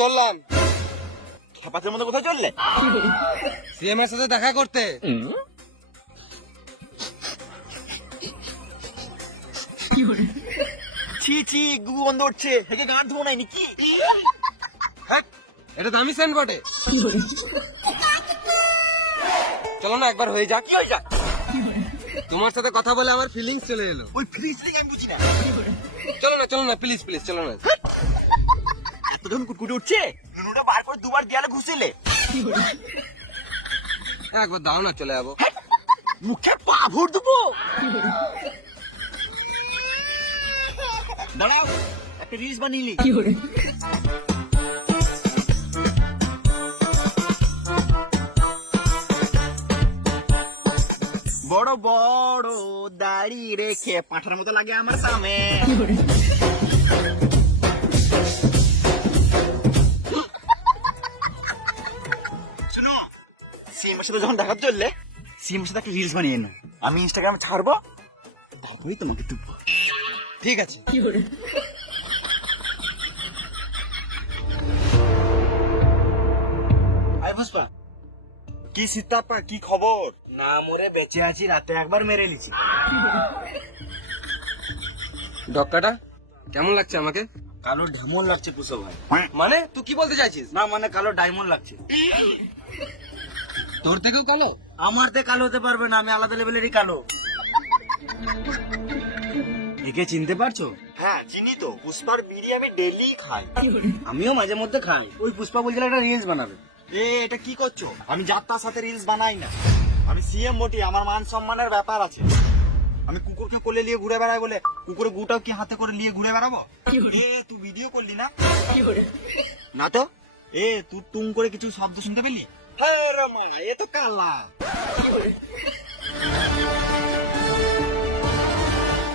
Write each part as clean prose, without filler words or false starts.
চললাম খেপাতের মতো কোথায় চললে? সিএম এর সাথে দেখা করতে। ছি ছি, গু বন্ধ হচ্ছে, হেগে গান ধোয়া নাই নাকি? হ্যাঁ, এটা দামি সেন্ট বটে। চলো না একবার হয়ে যাক। কি হয়ে যাক? তোমার সাথে কথা বলে আমার ফিলিংস চলে এলো। ওই ফ্রিজ থেকে আমি বুঝি না। চলো না প্লিজ প্লিজ চলো না। এতক্ষণ কুটকুটে উঠছে, নুনুটা বার করে দুবার দেয়ালে ঘুষেলে। একবার দাও না, চলে যাবো। মুখে পা ভর দেবো। দাঁড়াও, একটা রিলস বানিয়ে নি। বড় বড় দাড়ি রেখে পাঁঠার মতো লাগে আমার সামনে। শুনো, সিএমের সাথে যখন দেখা চললে, সিএমের সাথে একটা রিলস বানিয়ে না, আমি ইনস্টাগ্রামে ছাড়বো, তারপরেই তোমাকে তুলবো। ঠিক আছে। আয় পুষ্পা, কি সীতাপা, কি খবর? না মরে বেঁচে আছি, রাতে একবার মেরে নিছি। ঢক্কাটা কেমন লাগছে আমাকে? কালো ঢেমন লাগছে পুষ্পা ভাই। মানে তুই কি বলতে চাইছিস? না মানে কালো ডায়মন্ড লাগছে। তোর থেকেও কালো? আমার তে কালো হতে পারবে না, আমি আলাদা লেভেলেরই কালো। একে চিনতে পারছো? হ্যাঁ চিনি তো, পুষ্পার বিড়ি আমি ডেইলি খাই। আমিও মাঝে মধ্যে খাই। ওই পুষ্পা বলছিল একটা রিলস বানাবে। এটা কি করছো? আমি যাত্রার সাথে রিলস বানাই না, আমি সিএম বটি, আমার মান সম্মানের ব্যাপার আছে। আমি কুকুরকে কোলে নিয়ে ঘুরে বেড়াই বলে কুকুরের গুটাও কি হাতে করে নিয়ে ঘুরে বেড়াবো? তুই ভিডিও করলি না? না তো। তুই টুং করে কিছু শব্দ শুনতে পেলি? হ্যাঁ রে মা, এ তো কালা।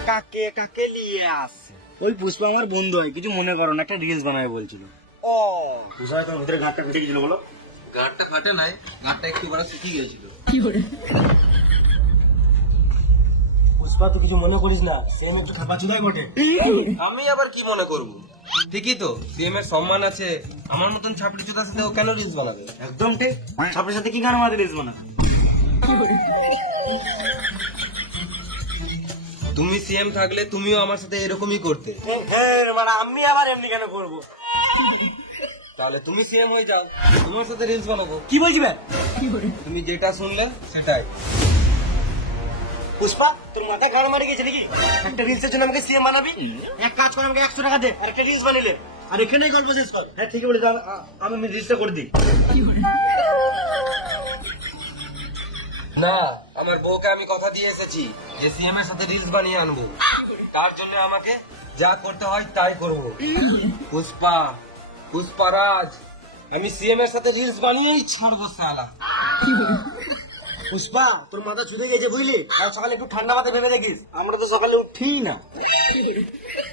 কাকে কাকে নিয়ে আসছে? ওই পুষ্পা আমার বন্ধু হয়, কিছু মনে করো না, একটা রিলস বানাবে বলছিল। ও পুষ্পা, তোমার ভিতরে গাঁটটা ফেটে গেছিল বলো? গাঁটটা ফাটে নাই, গাঁটটা একটু বড় শুকিয়ে গেছিল। পুষ্পা তুই কিছু মনে করিস না, সেম একটু খাপা চুদাই বটে। আমি আবার কি মনে করব? ঠিকই তো, সিএম এর সম্মান আছে, আমার মতন ছাপড়ি চোদার সাথে ও কেন রিলস বানাবে? একদম ঠিক। ছাপড়ের সাথে কি গান আমাদের রিলস বানাবে? তুমি সিএম থাকলে তুমিও আমার সাথে এরকমই করতে। হ্যাঁ মানে আমি আবার এমনি কেন করবো? তাহলে তুমি সিএম হয়ে যাও, তোমার সাথে রিলস বানাবো। কি বলছি ভাই? তুমি যেটা শুনলে সেটাই। পুষ্পা তোর মাথায় গান মারি গেছে নাকি? একটা রিলসের জন্য আমাকে সিএম বানাবি? এক কাজ করে আমাকে 100 টাকা দে, আর একটা রিলস বানিলে, আর এখানেই গল্প শেষ কর। হ্যাঁ ঠিকই বলেছ, আমি রিলসটা করে দিই। না, আমার বউকে আমি কথা দিয়ে এসেছি যে সিএম এর সাথে রিলস বানিয়ে আনবো। তার জন্য আমাকে যা করতে হয় তাই করব। পুষ্পা, পুষ্পারাজ, আমি সিএম এর সাথে রিলস বানিয়েই ছাড়বো শালা। পুষ্পা তোর মাথা ছুটে গেছে বুঝলি? আর সকালে একটু ঠান্ডা মাথায় ভেবে দেখিস, আমরা তো সকালে উঠি না।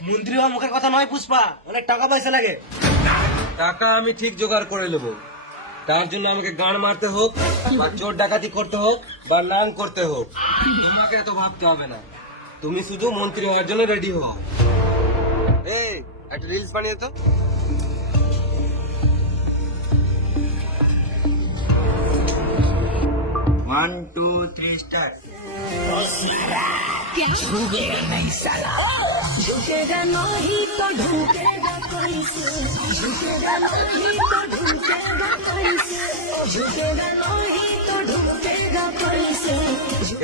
মন্ত্রী হওয়া মুখের কথা নয় পুষ্পা, অনেক টাকা পয়সা লাগে। টাকা আমি ঠিক জোগাড় করে নেবো, তার জন্য আমাকে গান মারতে হোক, বা চোর ডাকাতি করতে হোক, বা লাং করতে হোক, তোমাকে এত ভাবতে হবে না। তুমি শুধু মন্ত্রী হওয়ার জন্য রেডি হও। এই একটা রিলস বানিয়ে তো। 1 2 3 স্টার্ট। क्या झुकेगा नहीं साला, झुकेगा नहीं तो ढूंढेगा कोई से, झुकेगा नहीं तो ढूंढेगा कोई से, झुकेगा नहीं तो ढूंढेगा कोई से।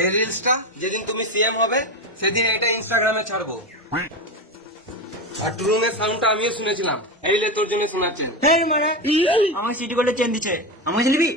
এই রিলসটা যেদিন তুমি সিএম হবে সেদিন এটা ইনস্টাগ্রামে ছাড়বো। আর টুরুমের সাউন্ডটা আমিও শুনেছিলাম, এই লে তোর জন্য শোনাচ্ছেন। মানে আমার সিটি গোল্ডে চেন দিচ্ছে, আমাকে নিবি?